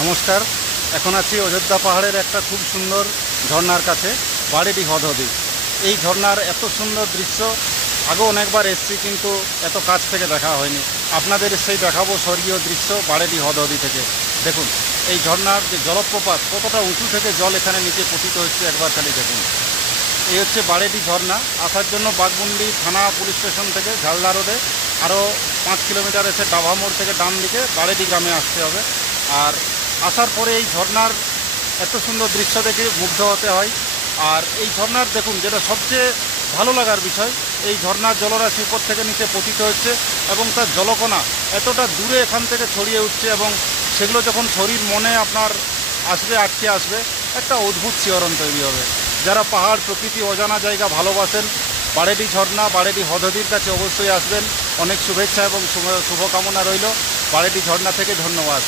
নমস্কার। এখন আছি অযোধ্যা পাহাড়ের একটা খুব সুন্দর ঝর্ণার কাছে, বারেডি হদহদি। এই ঝর্ণার এত সুন্দর দৃশ্য আগেও অনেকবার এসেছি, কিন্তু এত কাছ থেকে দেখা হয়নি। আপনাদের সেই দেখাবো স্বর্গীয় দৃশ্য বারেডি হদহদি থেকে। দেখুন এই ঝর্ণার যে জলপ্রপাত, কতটা উঁচু থেকে জল এখানে নিচে পতিত হচ্ছে, একবার খালি দেখুন। এই হচ্ছে বারেডি ঝর্ণা। আসার জন্য বাঘমুন্ডি থানা পুলিশ স্টেশন থেকে ঝালদা রোডে আরও 5 কিলোমিটার এসে ডাভা মোড় থেকে ডান দিকে বারেডি গ্রামে আসতে হবে। আর আসার পরে এই ঝর্ণার এত সুন্দর দৃশ্য দেখে মুগ্ধ হতে হয়। আর এই ঝর্ণার দেখুন, যেটা সবচেয়ে ভালো লাগার বিষয়, এই ঝর্ণার জলরাশি উপর থেকে নিচে পতিত হচ্ছে এবং তার জলকণা এতটা দূরে এখান থেকে ছড়িয়ে উঠছে, এবং সেগুলো যখন শরীর মনে আপনার আসবে, আটকে আসবে, একটা অদ্ভুত শিহরণ তৈরি হবে। যারা পাহাড়, প্রকৃতি, অজানা জায়গা ভালোবাসেন, বারেডি ঝর্ণা, বারেডি হদহদির কাছে অবশ্যই আসবেন। অনেক শুভেচ্ছা এবং শুভকামনা রইল বারেডি ঝর্ণা থেকে। ধন্যবাদ।